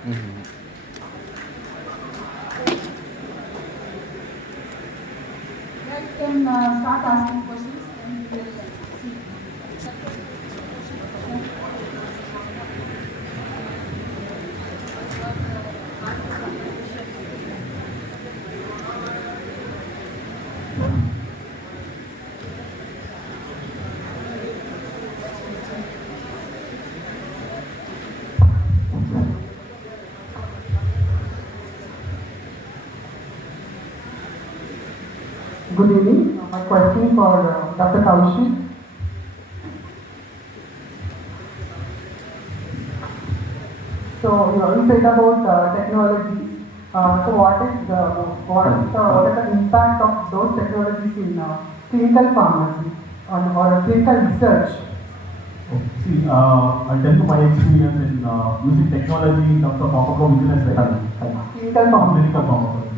Mhm. You can start asking questions and we will see. Good evening. My question for Dr. Kaushik. So you already said about technology. So what is the impact of those technologies in clinical pharmacy or clinical research? See, I'll tell you my experience in using technology in terms of pharmacovigilance, Clinical pharmacy. clinical pharmacology.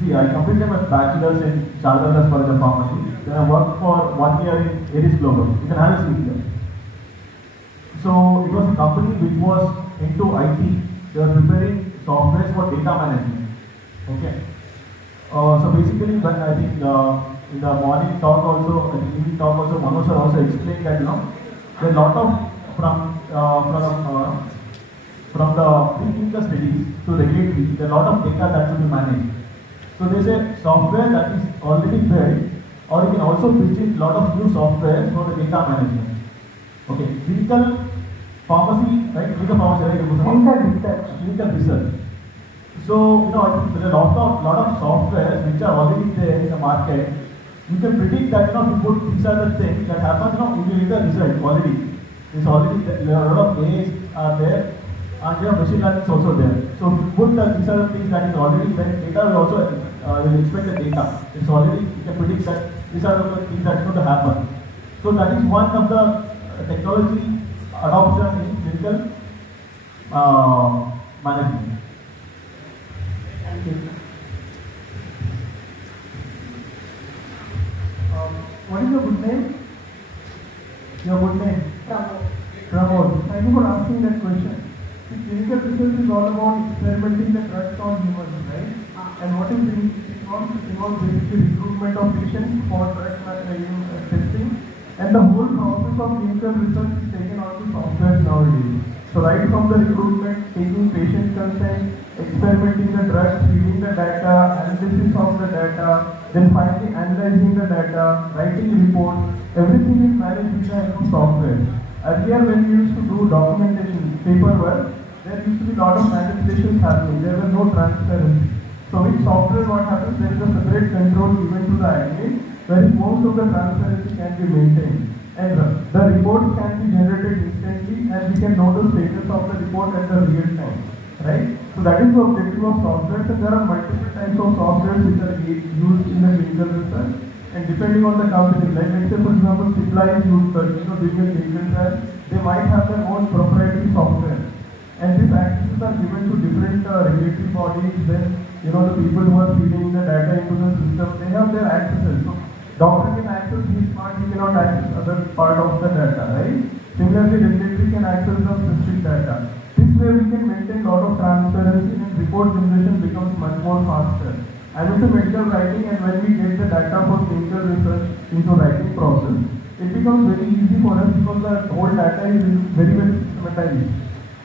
See, I completed my bachelor's in Chartered College of Pharmacy. Then I worked for 1 year in Aries Global. You can have a seat here. So it was a company which was into IT. They were preparing software for data management. Okay. So basically, when I think in the morning talk also, I think evening talk also, Manu sir also explained that there are a lot of from the preclinical studies to regulatory, there are a lot of data that should be managed. So there's a software that is already built, or you can also build a lot of new software for the data management. Okay, clinical pharmacy, right? Clinical pharmacy, right? Clinical research. Clinical research. So, I think there are lot of softwares which are already there in the market. You can predict that, if you put these are the things that happen, you will get the result already. It's already there are a lot of AIs are there, and machine learning is also there. So, if you put these are the things that is already there, data will also will expect the data. It's already, you can predict that these are the things that are going to happen. So, that is one of the technology adoption in clinical management. Thank you. What is your good name? Your good name? Pramod. Thank you for asking that question. The clinical research is all about experimenting the drugs on humans, right? And what is involves basically recruitment of patients for drug testing. And the whole process of clinical research is taken onto software nowadays. So right from the recruitment, taking patient consent, experimenting the drugs, reading the data, analysis of the data, then finally analyzing the data, writing reports, everything is managed with the help of software. Earlier when we used to do documentation, paperwork, there used to be a lot of manipulations happening. There was no transparency. So with software what happens, there is a separate control given to the admin, where most of the transparency can be maintained. And the reports can be generated instantly and we can know the status of the report at the real time. Right? So that is the objective of software. So there are multiple types of software which are used in the clinical research. And depending on the company, like let's say for example, Cipla is used for doing a clinical trial, they might have their own proprietary software. And these accesses are given to different regulatory bodies. Then the people who are feeding the data into the system, they have their accesses. So doctor can access his part, he cannot access other part of the data, right? Similarly, regulatory can access the specific data. This way we can maintain a lot of transparency and report generation becomes much more faster. I'm into medical writing, and when we get the data for clinical research into writing process, it becomes very easy for us because the whole data is very well systematized.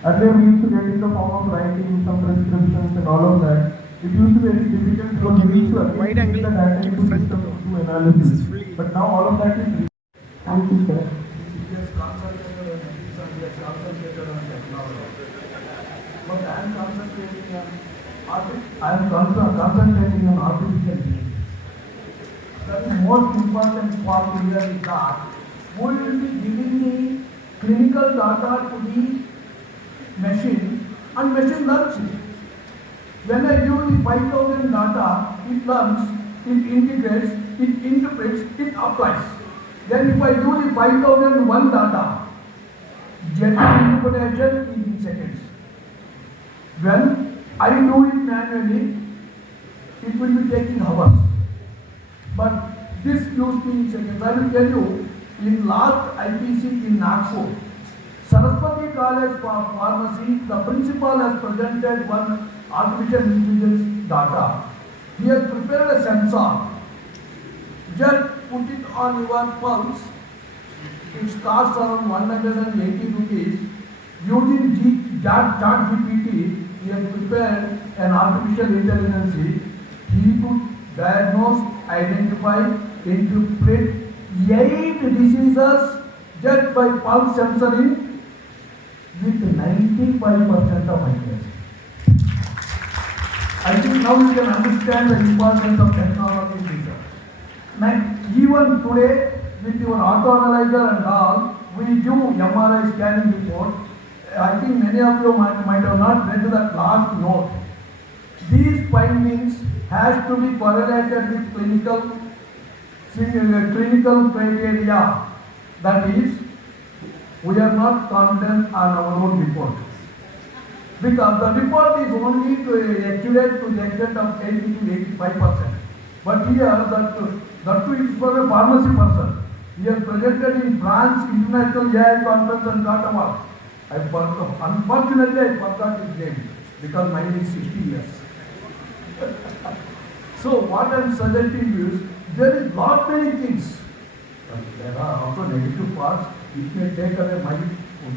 Earlier we used to get in the form of writing some prescriptions and all of that. It used to be very difficult because we used to Wide again angle, the data keep into front system to to analysis. This is fully- But now all of that is. Thank you, sir. Yes, concentrated on ethics and yes, concentrated on technology. But I am concentrating on concentrating on artificial intelligence. The most important part here is that we will be giving the clinical data to the machine and machine learns it. When I give the 5,000 data, it learns, it integrates, it interprets, it applies. Then if I do the 5,001 data, general interpretation is in seconds. When I do it manually, it will be taking hours. But this gives me in seconds. I will tell you, in last IPC in Nagpur, Saraswati College for Pharmacy, the principal has presented one artificial intelligence data. He has prepared a sensor. Just put it on your pulse. It costs around 180 rupees. Using ChatGPT, he has prepared an artificial intelligence. He could diagnose, identify, interpret 8 diseases just by pulse sensoring with 95% of accuracy. I think now you can understand the importance of technology in research. Even today, with your auto analyzer and all, we do MRI scanning report. I think many of you might have not read that last note. These findings has to be correlated with clinical criteria. That is, we are not confident on our own report. Because the report is only accurate to the extent of 80 to 85%. But here, that too is for a pharmacy person. He has presented in France International AI Conference and got award. Unfortunately, I forgot his name because mine is 60 years. So what I am suggesting is, there is lot many things. There are also negative parts. It may take away my food.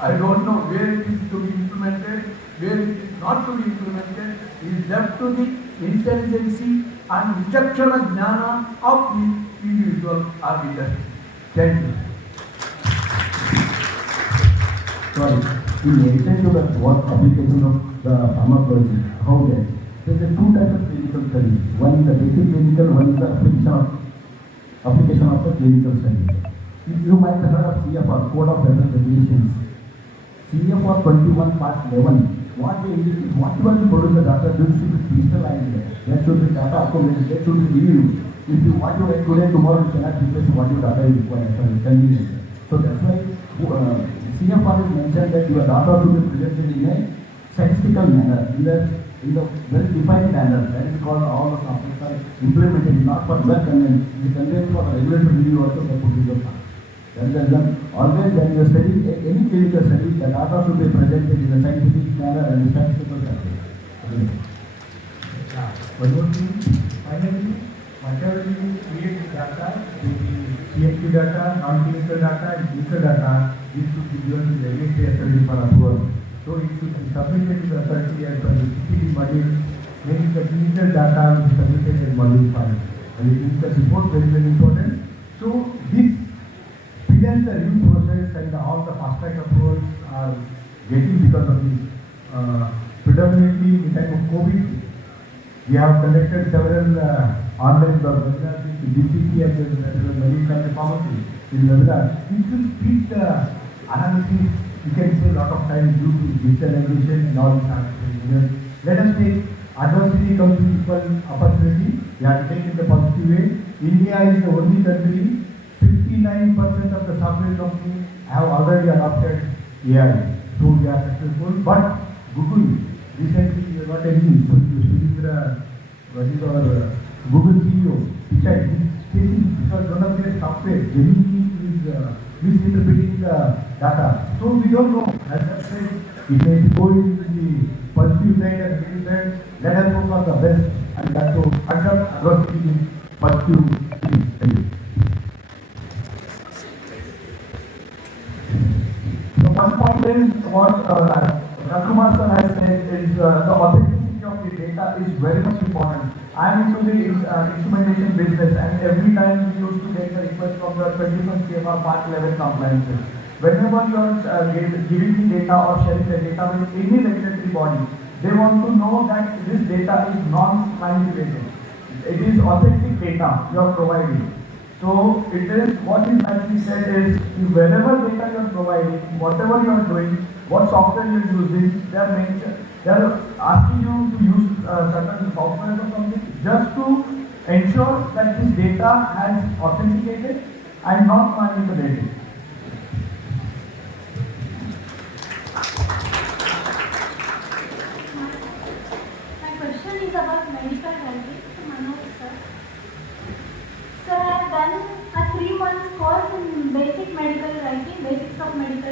I don't know where it is to be implemented, where it is not to be implemented. It is left to the intelligence and vichakshana jnana of the individual arbiter. Thank you. Sorry, in addition to the what application of the pharmacology, how there is a two types of clinical studies. One is the basic clinical, one is the application of the clinical studies. You might have heard of CFR, Code of Federal Regulations. CFR 21 Part 11. What they indicate, whatever you produce the data, this should be crystallized. There should be data accumulated, there should be reviewed. If you what you write today, tomorrow you cannot replace what your data is required for convenience. So that's why CFR is mentioned that your data should be presented in a statistical manner, in the well-defined manner. That is called all the software are implemented, not for well convenience. The convenience for the regulatory review also the procedure part. That is done. Always when you are studying any clinical study, the data should be presented in a scientific manner and a statistical manner. One more thing, finally, whatever you create data, CFQ data, non-clinical data, and clinical data, this should be given to the regulatory authority for approval. So it should be submitted to the authority as per the CPD module, maybe the clinical data will be submitted as module 5. And the clinical report very, very important. So this begins the review process and all the fast track approvals are getting because of this. Predominantly in the time of COVID, we have conducted several online webinars with DCP and the Medical College Pharmacy in webinars. It will speed the analysis. You can save a lot of time due to digitalization and all these. Let us take adversity comes to equal opportunity. We have to take it in a positive way. India is the only country. 59% of the software companies have already adopted AI. So we are successful. But Google recently we got a news. What is our Google CEO, which I is facing because one of their software, Gemini, is misinterpreting the data. So we don't know. As I said, it may go into the positive side and negative side. Let us hope for the best and that to adapt adversity in positive things. Thank you. The first point is what Rakumar sir has said is the authenticity of the data is very much important. I am into the instrumentation business and every time we used to get a request from the 21st CFR Part 11 compliances. Whenever you are giving the data or sharing the data with any regulatory body, they want to know that this data is non-manipulated. It is authentic data you are providing. So it is what is actually said is whenever data you are providing, whatever you are doing, what software you are using, they are asking you to use certain software or something just to ensure that this data has authenticated and not manipulated. My question is about medical writing to Manoj sir. Sir, I have done a 3 months course in basic medical writing, basics of medical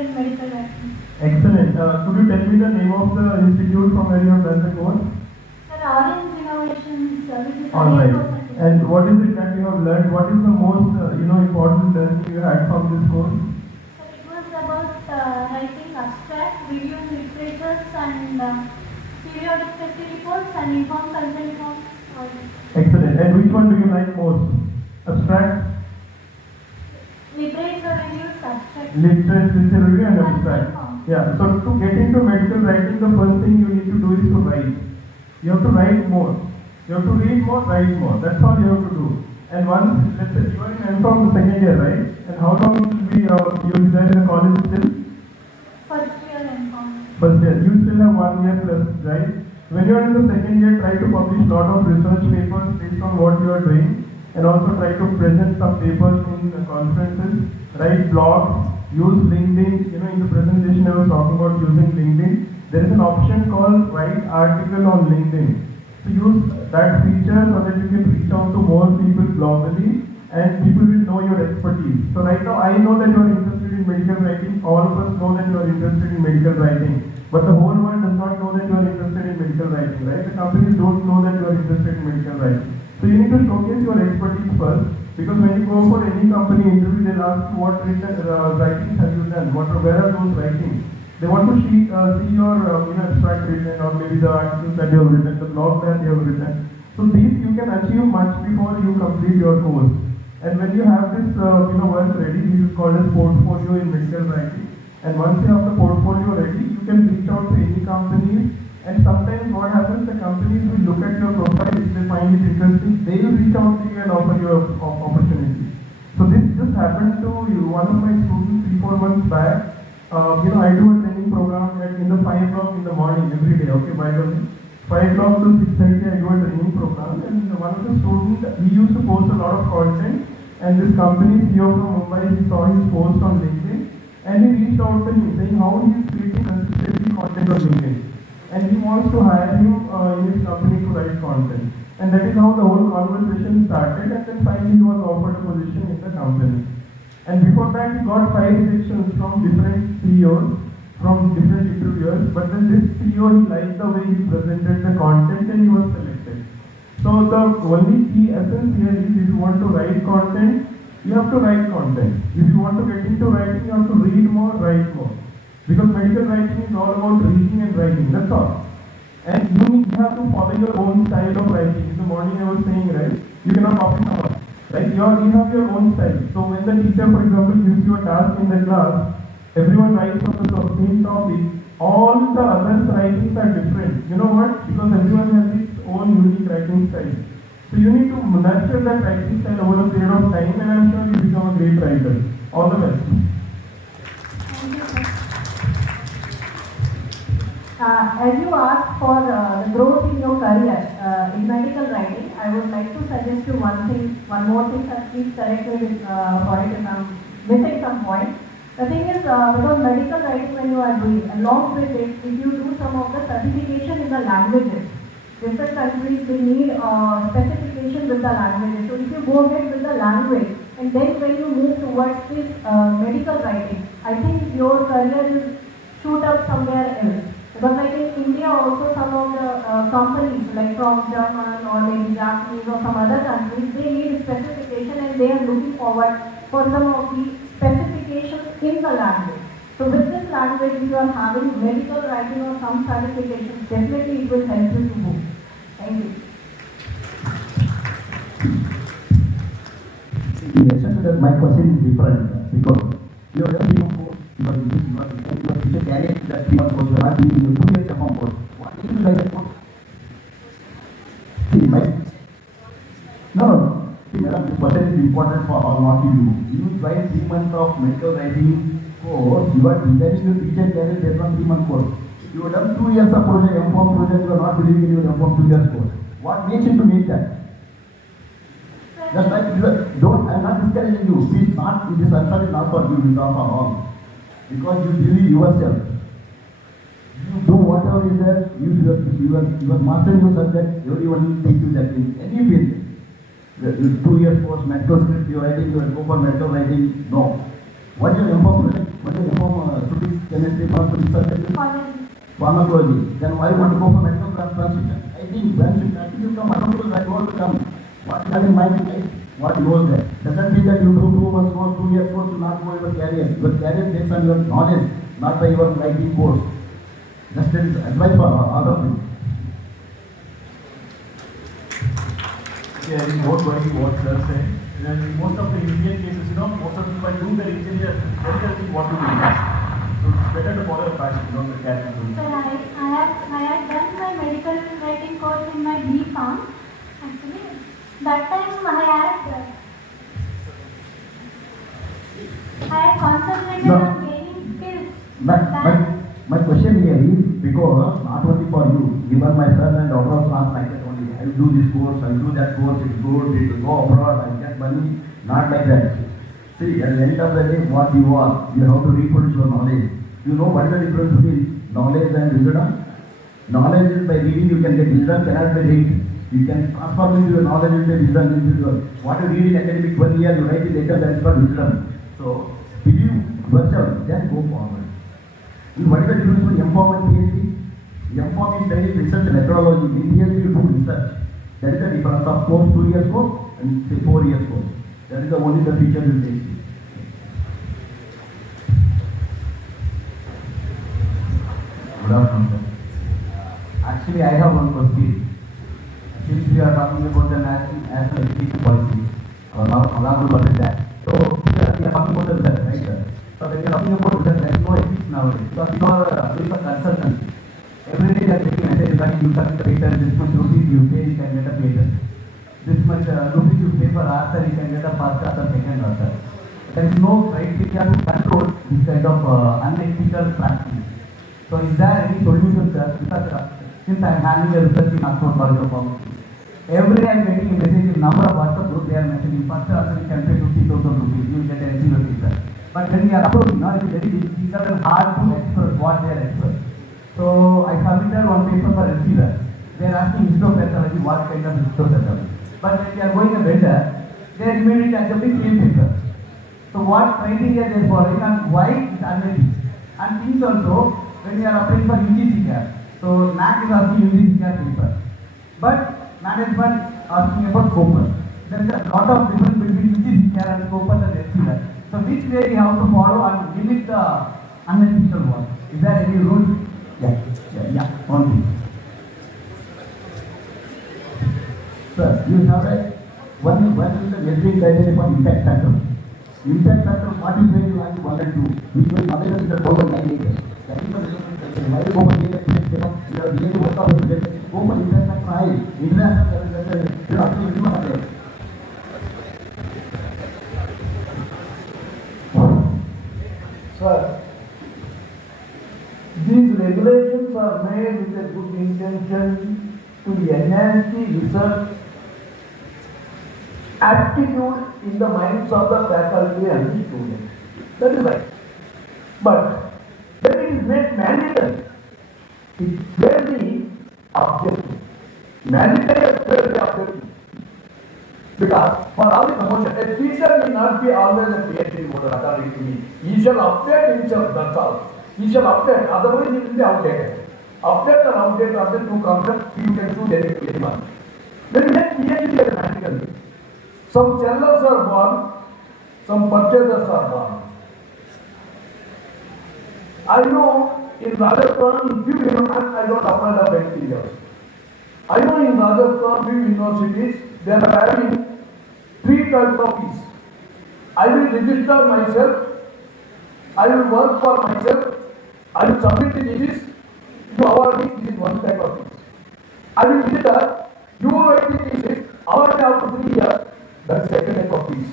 in medical writing. Excellent. Could you tell me the name of the institute from where you have done the course? Sir, Orange Innovations, which is All right. certificate. And what is it that you have learned? What is the most important learning you had from this course? So it was about writing abstract, reviewing literatures and periodic safety reports and informed consent forms. Excellent. And which one do you like most? Abstract, Literature reviews, abstract. literature review, and abstract. Consent forms. Yeah. So to get into medical writing, the first thing you need to do is to write. You have to write more. You have to read more, write more. That's all you have to do. And once, let's say you are in from the second year, right? And how long will be you will be there in the college still? First year informed. First year. You still have 1 year plus, right? When you are in the second year, try to publish lot of research papers based on what you are doing, and also try to present some papers in conferences, write blogs, use LinkedIn. In the presentation I was talking about using LinkedIn. There is an option called write article on LinkedIn. So use that feature so that you can reach out to more people globally and people will know your expertise. So right now I know that you are interested in medical writing. All of us know that you are interested in medical writing. But the whole world does not know that you are interested in medical writing, right? The companies don't know that you are interested in medical writing. So you need to showcase your expertise first, because when you go for any company interview, they'll ask you what writings have you done, where are those writings. They want to see your abstract written, or maybe the articles that you have written, the blog that you have written. So these you can achieve much before you complete your course. And when you have this work ready, this is called as portfolio in medical writing. And once you have the portfolio ready, you can reach out to any companies. And sometimes what happens, the companies will look at your profile. If they find it interesting, they will reach out to you and offer you an opportunity. So this just happened to one of my students 3-4 months back. I do a training program in the 5 o'clock in the morning every day. Okay, by the way, 5 o'clock to 6:30 I do a training program, and one of the students, he used to post a lot of content, and this company CEO from Mumbai, he saw his post on LinkedIn, and he reached out to me saying how he is creating consistently content on LinkedIn, and he wants to hire him in his company to write content. And that is how the whole conversation started, and then finally he was offered a position in the company. And before that, he got 5 rejections from different CEOs, from different interviewers, but then this CEO, he liked the way he presented the content and he was selected. So the only key essence here is, if you want to write content, you have to write content. If you want to get into writing, you have to read more, write more. Because medical writing is all about reading and writing, that's all. And you have to follow your own style of writing. In the morning I was saying, right, you cannot copy someone. Right? You have your own style. So when the teacher, for example, gives you a task in the class, everyone writes on the same topic, all the others' writings are different. You know what? Because everyone has its own unique writing style. So you need to nurture that writing style over a period of time, and I'm sure you become a great writer. All the best. Thank you, sir. As you asked for the growth in your career in medical writing, I would like to suggest you one more thing, and please correct me for it if I'm missing some point. The thing is, because medical writing when you are doing, along with it, if you do some of the certification in the languages, different countries they need specification with the languages. So if you go ahead with the language, and then when you move towards this medical writing, I think your career will shoot up somewhere else. Because like in India also, some of the companies like from German or maybe Japanese or some other countries, they need specification and they are looking forward for some of the specifications in the language. So with this language, if you are having medical writing or some certifications, definitely it will help you to move. Thank you. In essence, that my question is different, because you are just being course, you are teacher carrying that 3 month course, you are not doing 2 years of course. What is it like that course? See, no. See, madam, this question is important for all, not you. You try 3 months of medical writing course, you are designing the teacher career based on 3 month course. You have done 2 years of project, M.Pharm project, you are not believing in your M.Pharm 2 years course. What makes you to make that? Just like, I'm not discouraging you. Please not, this answer is not for you, it is not for all. Because you believe yourself. You do whatever is there, you are mastering your subject, everyone will take you that in any field. 2 years course, medical script, you are writing, you will go for medical writing. No. What is your M.Pharm project? What is your M.Pharm physics, chemistry, pharmaceutical, College. pharmacology. Then why you want to go for medical transition? I think when you continue to come, other people that want to come. What you have in mind, right? What goes there? Doesn't mean that you do 2 months course, 2 years course to not go your career. Your career based on your knowledge, not by your writing course. Just an advice for all of you. Yeah, in more worry what sir said. In most of the Indian cases, most of the people do their engineer, then they think what to do next. So it's better to follow a passion, the career. Sir, I had done my medical writing course in my B Farm. Actually, that time I had concentrated No. on gaining skills. My question here is because not only for you, even my son and daughter also ask like that only. I will do this course, I will do that course, it is good, it will go abroad, I will get money. Not like that. See, at the end of the day, what you are, you have to reproduce your knowledge. You know what is the difference between knowledge and wisdom? Knowledge is by reading you can get wisdom, cannot be read. You can transform into your knowledge into wisdom into your what you read in academic 1 year, you write in later, that is called wisdom. So believe yourself, then go forward. What is the difference between M.Pharm and PhD? M.Pharm is studying research methodology. In PhD you do research. That is the difference of course 2 years course and say 4 years course. That is the only the feature you take. Good afternoon, sir. Actually, I have one question. Since we are talking about the national education policy, along with that, so we are talking about the result, right, sir? So when we are talking about result, there is no ethics nowadays. Because you are doing a consultancy. Every day you are getting messages that you submit the paper, this much rupees you pay, you can get a paper. This much rupees you pay for author, you can get a first author, second author. There is no criteria to control this kind of unethical practice. So is there any solution, sir? Because since I am handling a research in Oxford College of Pharmacy, every day I am getting a message in number of WhatsApp groups, they are messaging first author you can pay 50,000 rupees, you will get a zero paper. But when we are approaching, now it is very difficult and hard to express what they are express. So I submitted one paper for receiver. They are asking histopathology, what kind of histopathology. But when we are going a vendor, they are immediately accepting same paper. So what criteria they are following and why it is unethical. And things also, when we are applying for UGC care, so NAC is asking UGC care paper. But management asking about Scopus. There is a lot of difference between UGC care and Scopus and receiver. So which way we have to follow and limit the unethical one? Is there any rule? Yeah, only. Sir, you have a one is the measuring criteria for impact factor. Impact factor, what is where you like 1 and 2, which will other is the 1,9 acres. That is the measurement criteria. Why you go for the you have really work out the result. Go for impact factor high. International level, you have to do that. Sir, these regulations are made with a good intention to enhance the research aptitude in the minds of the faculty and the students. That is right. But when it is made mandatory, it's very objective. Mandatory is very objective. Because for all the promotion, a teacher will not be always a PhD holder according to me. He shall update himself, that's all. He shall update, otherwise he will be outdated. Update and outdate are the two concepts you can choose anyone. When we make PhD automatically, some sellers are born, some purchasers are born. I know in Rajasthan, in few universities, I don't apply the bacteria. I know in Rajasthan, few universities, they are having 3 types of fees. I will register myself, I will work for myself, I will submit the thesis, you award me, this is one type of fees. I will register, you write the thesis, award me after 3 years, that is second type of fees.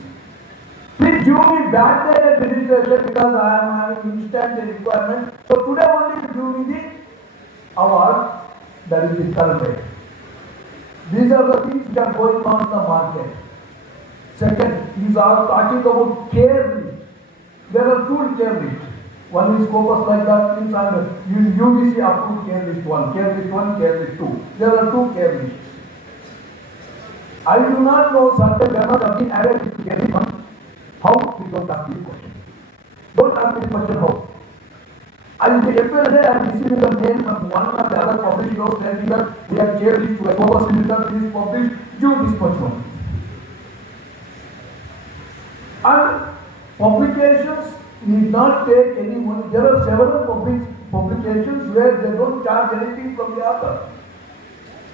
Please give me backdated registration because I am having instant requirement. So today only you give me the award, that is the third rate. These are the things which are going on in the market. Second, these are talking about care list. There are 2 care lists. One is Scopus like that, means and UGC approved care list 1, care list 1, care list 2. There are 2 care lists. I do not know certain members have been added to care list 1. How? We don't ask this question. Don't ask this question how. every day I am receiving a mail from one or the other publishing house telling that we have changed it to a focus limiter, please publish, give this much money. And publications need not take any money. There are several publications where they don't charge anything from the author.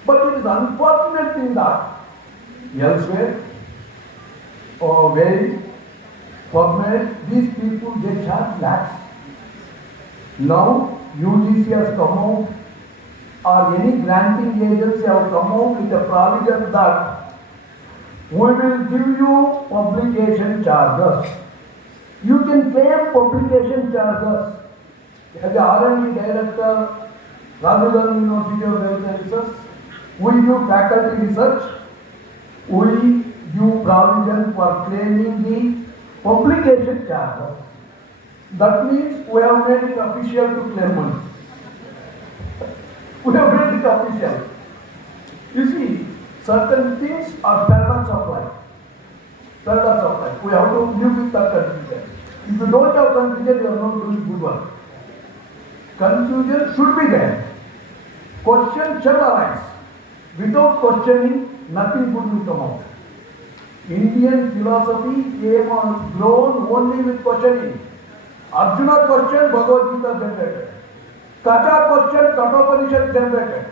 But it is unfortunate thing that elsewhere, or where PubMed, these people, they charge lakhs. Now, UGC has come out, or any granting agency have come out with a provision that we will give you publication charges. You can claim publication charges. As the R&D director, Rajasthan University of Health Sciences, we do faculty research, we do provision for claiming the publication charges. That means we have made it official to claim money. We have made it official. You see, certain things are paradox of life. Paradox of life. We have to live with that confusion. If you don't have confusion, you are not doing good work. Confusion should be there. Question shall arise. Without questioning, nothing good will come out. Indian philosophy came on grown only with questioning. Arjuna questioned, Bhagavad Gita generated. Kata questioned, Kathopanishad generated.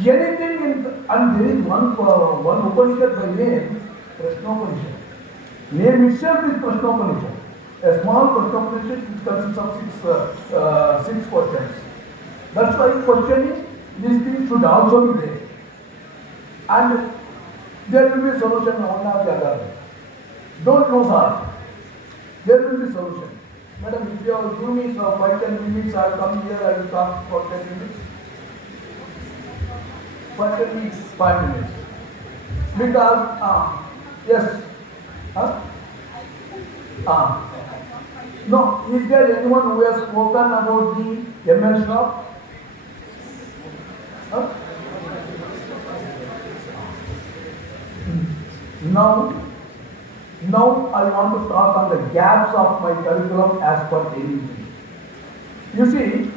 Anything in, and there is one Upanishad by name, Prashnopanishad. Name itself is Prashnopanishad. A small Prashnopanishad which consists of six questions. That's why questioning, these things should also be there. And there will be a solution one or the other. Don't lose heart. There will be solution. Madam, if you are giving me 5-10 minutes, I will come here, I will talk for 10 minutes. 5 minutes, 5 minutes. Because, yes. No, is there anyone who has spoken about the ML shop? Now I want to talk on the gaps of my curriculum as per NEP. You see,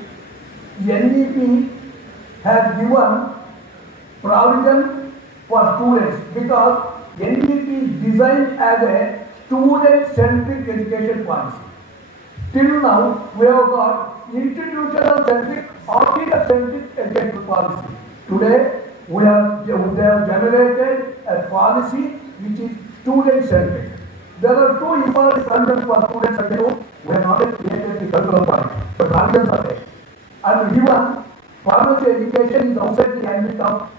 NEP has given provision for students because NEP is designed as a student-centric education policy. Till now, we have got institutional-centric or teacher-centric education policy. Today, they have generated a policy which is student-centric. There are two important concepts for students at home. We have not yet created the curriculum policy, but provisions are there. And even pharmacy education is outside the ambit of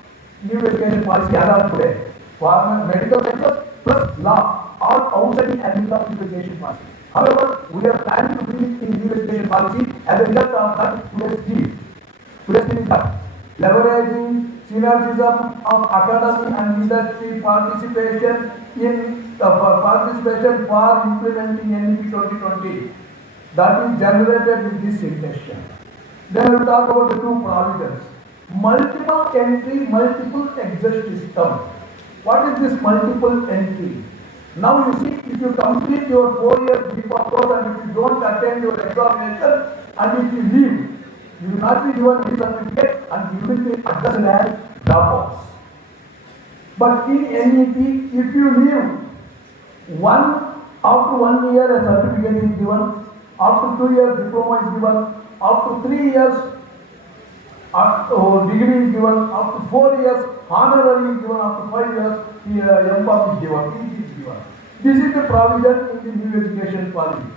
new education policy as of today. Medical sciences plus law are outside the ambit of new education policy. However, we are planning to bring it in new education policy as a result of that today's theme. Today's theme is that leveraging synergism of academy and industry participation for implementing NEP 2020 that is generated with this intention. Then we will talk about the two provisions. Multiple entry, multiple exit system. What is this multiple entry? Now you see, if you complete your 4 years before course and if you don't attend your examination and if you leave, you will not be given any certificate and you will be addressed as dropouts. But in NEP, if you leave, after 1 year a certificate is given, after 2 years diploma is given, after 3 years degree is given, after 4 years honorary is given, after 5 years MPhil is given, PG is given. This is the provision in the new education policy.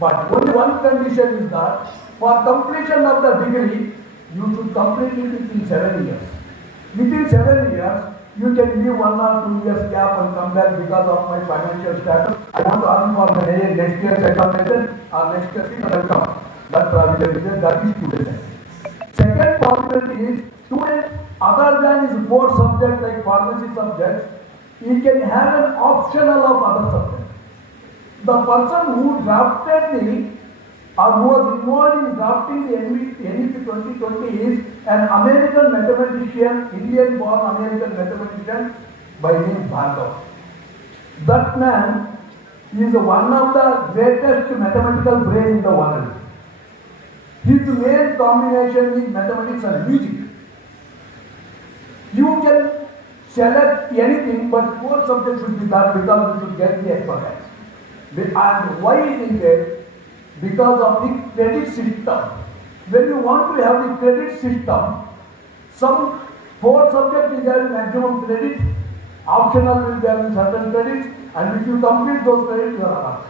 But only one condition is that for completion of the degree, you should complete it within 7 years. Within 7 years, you can give 1 or 2 years gap and come back because of my financial status. I want to earn for the next year's examination or next year's thing, I will come. That provision is there, that is student. Second possibility is student, other than his core subject like pharmacy subject, he can have an optional of other subjects. The person who drafted or who was involved in drafting the NEP 2020 is an American mathematician, Indian-born American mathematician by name Bhargav. That man He is one of the greatest mathematical brain in the world. His main combination is mathematics and music. You can select anything, but core subject should be done because you should get the expertise. And why is it? Because of the credit system. When you want to have the credit system, some core subject is having maximum credit, optional will be having certain credits, and if you complete those credits, you are out.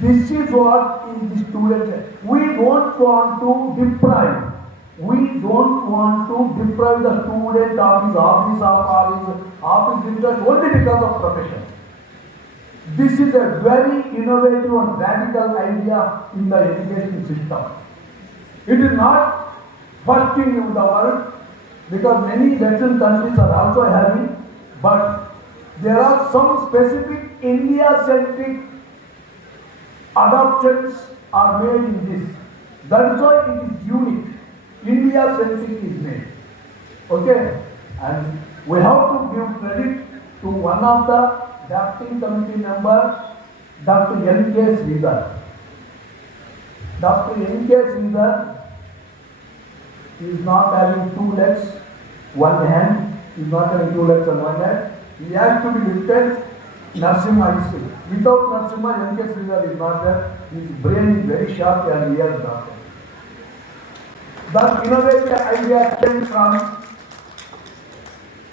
This is what is the student. We don't want to deprive. We don't want to deprive the student of his office interest only because of profession. This is a very innovative and radical idea in the education system. It is not first in the world because many Western countries are also having, but there are some specific India-centric adoptions are made in this. That is why it is unique. India-centric is made. Okay? And we have to give credit to one of the drafting committee members, Dr. N.K. Sridhar. Dr. N.K. Sridhar is not having two legs, one hand. He is not having two legs and one hand. He has to be lifted. Narasimha is without Narasimha, N.K. Sridhar is not there. His brain is very sharp and he has got it. The innovative idea came from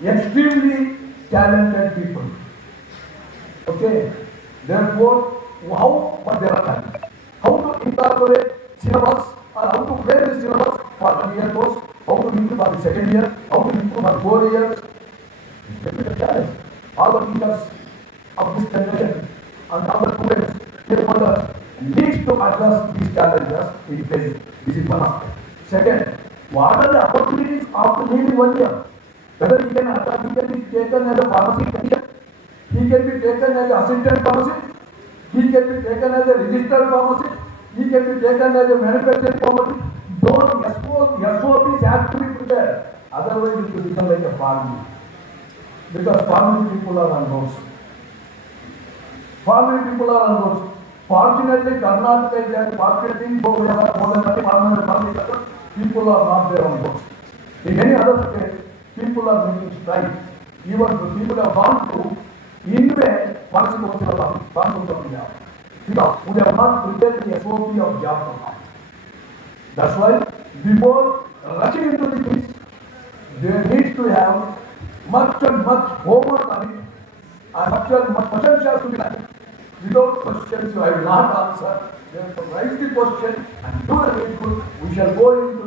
extremely talented people. Okay? Therefore, but there are times. How to incorporate syllabus or how to frame the syllabus for 1 year course, how to improve for the second year, how to improve for 4 years. It's a challenge. All the teachers of this generation and all the students, stakeholders need to address these challenges in place. This is one aspect. Second, what are the opportunities after leaving 1 year? Whether he can be taken as a pharmacy technician, he can be taken as an assistant pharmacist, he can be taken as a registered pharmacist, he can be taken as a manufacturing pharmacist. Those SOPs have to be prepared. Otherwise, it will become like a pharmacy. Because pharmacy people are on roads. Pharmacy people are on roads. Fortunately, Karnataka is a fortunate thing, so we have more than 30 pharmacy sectors. People are not there on roads. In many other states, people are making strides. Even people have gone to invent pharmaceutical jobs. Because we have not prepared the SOP of job for now. That's why before rushing into the things, there needs to have much and much homework on it, and much and much questions have to be done. Without questions, I will not answer. Therefore, raise the question and do the needful. We shall go into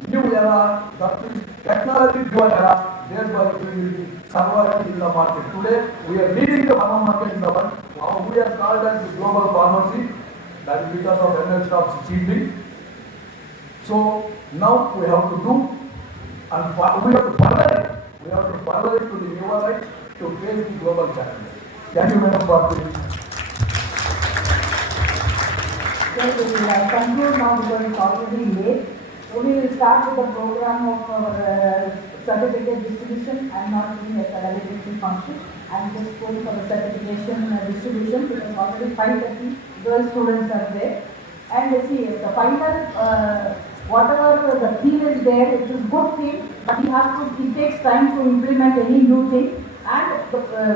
the new era, that is technology-driven era. Thereby, we will be surviving in the market. Today, we are leading the pharma market in the world. Now, we are called as the global pharmacy. That is because of ML Schroff's cheating. So, now we have to do, and we have to further it. We have to further it to the newer heights to face the global challenges. Thank you, Madam, for this. Okay, we will conclude now because it's already late. So we will start with the program of our certificate distribution. I am not doing a validatory function. I am just going for the certification distribution because already 5:30 girl students are there. And see, the final, whatever the theme is there, it is good thing, but it takes time to implement any new thing. And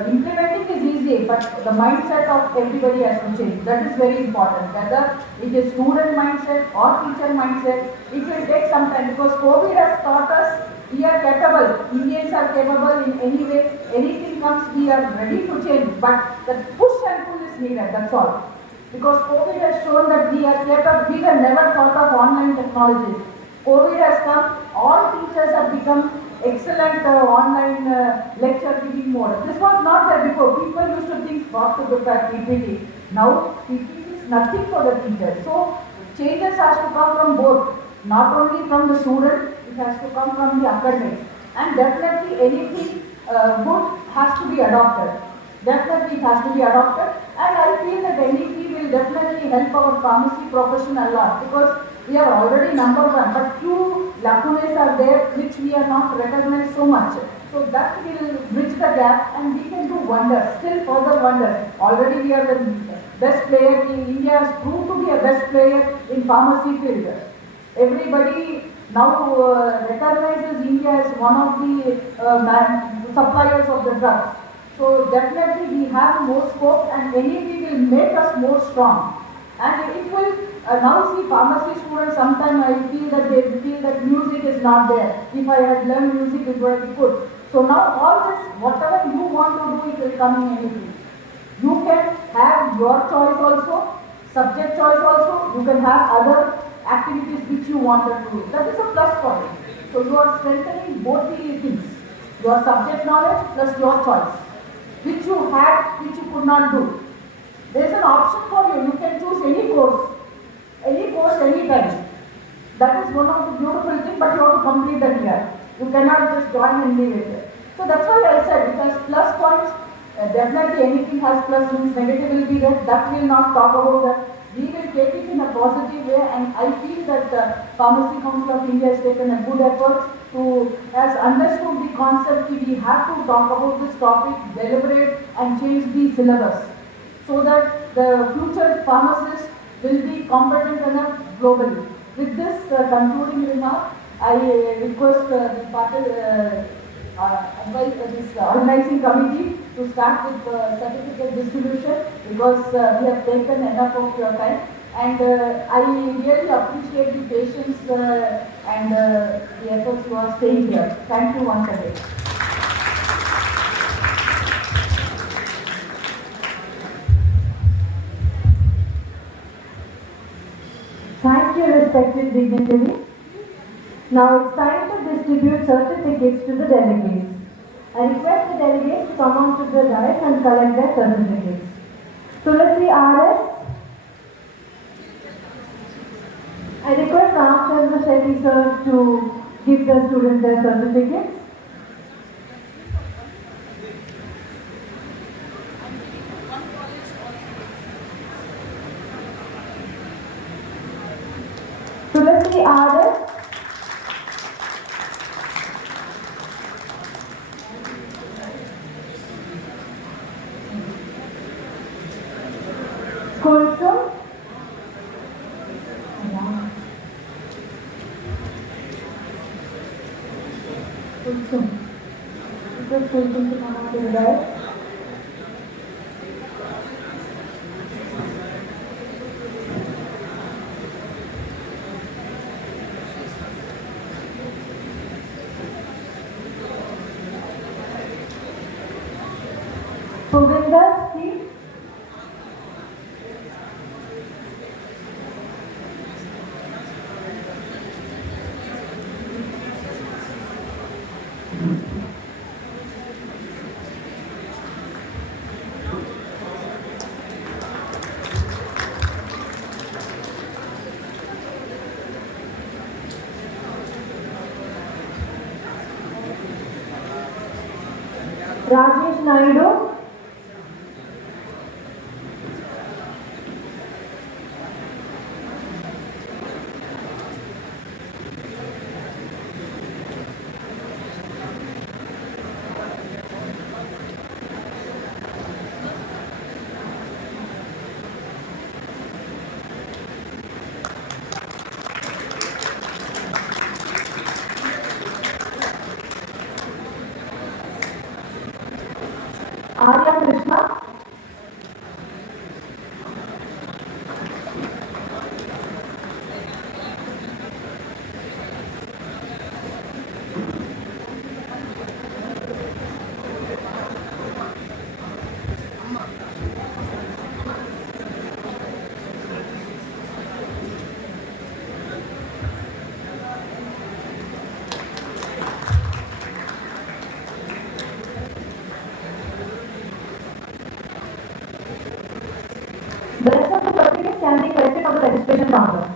implementing is easy, but the mindset of everybody has to change. That is very important. Whether it is student mindset or teacher mindset, it will take some time because COVID has taught us we are capable. Indians are capable in any way. Anything comes, we are ready to change. But the push and pull is needed. That's all. Because COVID has shown that we are capable. We have never thought of online technologies. COVID has come. All teachers have become excellent online lecture giving mode. This was not there before. People used to think what to prepare PPT. Now PPT is nothing for the teacher. So changes has to come from both, not only from the student, it has to come from the academics. And definitely anything good has to be adopted. Definitely it has to be adopted. And I feel that NEP will definitely help our pharmacy profession a lot because we are already #1, but few lacunae are there which we are not recognized so much. So So that will bridge the gap and we can do wonders, still further wonders. Already we are the best player in India, has proved to be a best player in pharmacy field. Everybody now recognizes India as one of the suppliers of the drugs. So definitely we have more scope and NEP will make us more strong. And it will now see pharmacy students, sometimes I feel that they feel that music is not there. If I had learned music, it would be good. So now all this, whatever you want to do, it will come in anything. You can have your choice also, subject choice also, you can have other activities which you wanted to do. That is a plus point. So you are strengthening both the things. Your subject knowledge plus your choice, which you had, which you could not do. There is an option for you. You can choose any course, any time. That is one of the beautiful things, but you have to complete the year. You cannot just join and leave it. So that's why I said it has plus points. Definitely anything has plus means negative will be there. That we will not talk about that. We will take it in a positive way, and I feel that the Pharmacy Council of India has taken a good effort to, has understood the concept. We have to talk about this topic, deliberate and change the syllabus, so that the future pharmacists will be competent enough globally. With this concluding remark, I request this organizing committee to start with certificate distribution, because we have taken enough of your time. And I really appreciate the patience and the efforts you are staying here. Thank you once again. Thank you, respected dignitaries. Now it's time to distribute certificates to the delegates. I request the delegates to come on to the dais and collect their certificates. Tulasi RS. I request Ramchandra Shetty sir to give the students their certificates. Tulasi RS. Kulsum. Kulsum. Request Kulsum to come out to the dais. Puvinder, please. Rajesh Naidu. Arya Krishna. The rest of the certificates can be collected from the registration counter.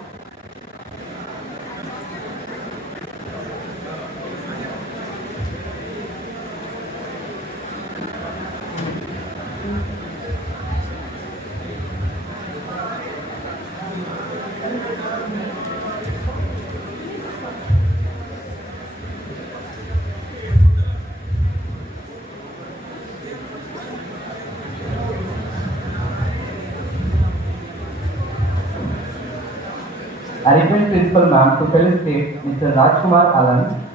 I request Principal Ma'am to felicitate Mr. Rajkumar Alan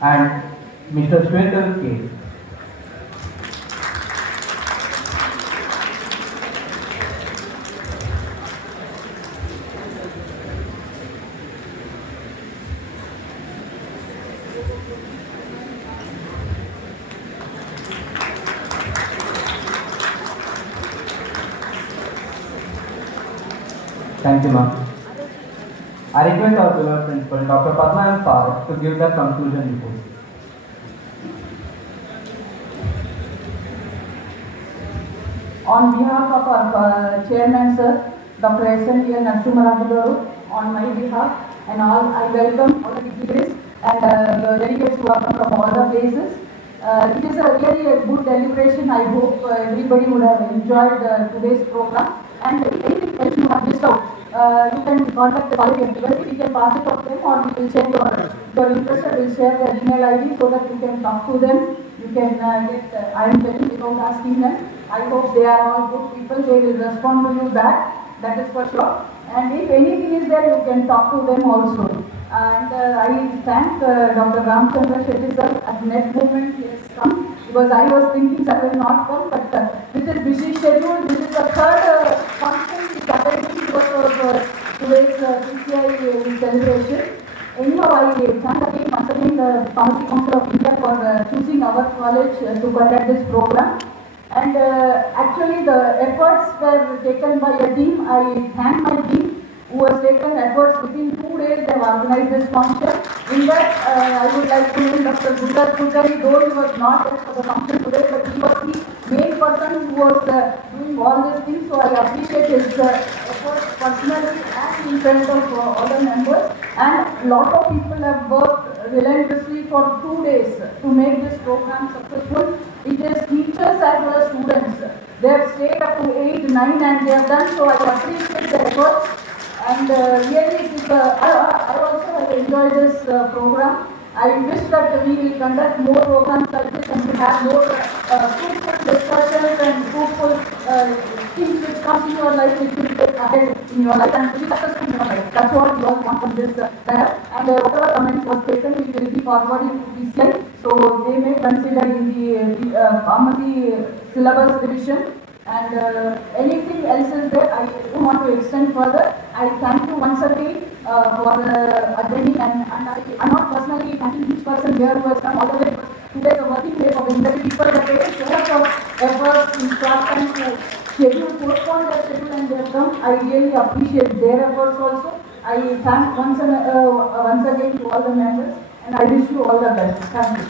and Mr. Shwetal K. Thank you, ma'am. I request our beloved principal, Dr. Padma M. Park, to give the conclusion report. On behalf of our chairman, sir, Dr. S.N.T. Narasimha Garu, on my behalf, and all, I welcome all the dignitaries and the delegates who have come from all the places. It is really a good deliberation. I hope everybody would have enjoyed today's program. And if anything else you have missed out, you can contact the college employees. We can pass it on to them, or we will share your interested. We'll share their email ID so that you can talk to them. You can get I am telling without asking them. I hope they are all good people. They will respond to you back. That is for sure. And if anything is there, you can talk to them also. And I thank Dr. Ramchandra Shetty sir at next moment he has come, because I was thinking sir will not come, but with his busy schedule, this is the third function he is attending because of today's PCI celebration. Anyhow, I thank again once again the Pharmacy Council of India for choosing our college to conduct this program. And actually the efforts were taken by a team. I thank my team who has taken efforts. Within 2 days they have organized this function. In that I would like to name Dr. Gujarat Kulkarni, though he was not there for the function today, but he was the main person who was doing all these things. So I appreciate his efforts personally and in front of all the members. And lot of people have worked relentlessly for 2 days to make this program successful. It is teachers as well as students. They have stayed up to 8, 9 and they have done so. I appreciate their efforts. And really, it is, I also have enjoyed this program. I wish that we will conduct more programs like this and we have more fruitful discussions and fruitful things which come in your life, which will take ahead in your life and be successful in your life. That's what we all want from this and whatever comments was taken, we will be forwarding to PCI. So they may consider in the pharmacy syllabus revision. And anything else is there, I don't want to extend further. I thank you once again for attending, and I'm not personally thanking each person here who has come all the way. Today the working day for the industry people that take so much of effort in short time to postpone their schedule and they have come. I really appreciate their efforts also. I thank once again to all the members, and I wish you all the best. Thank you.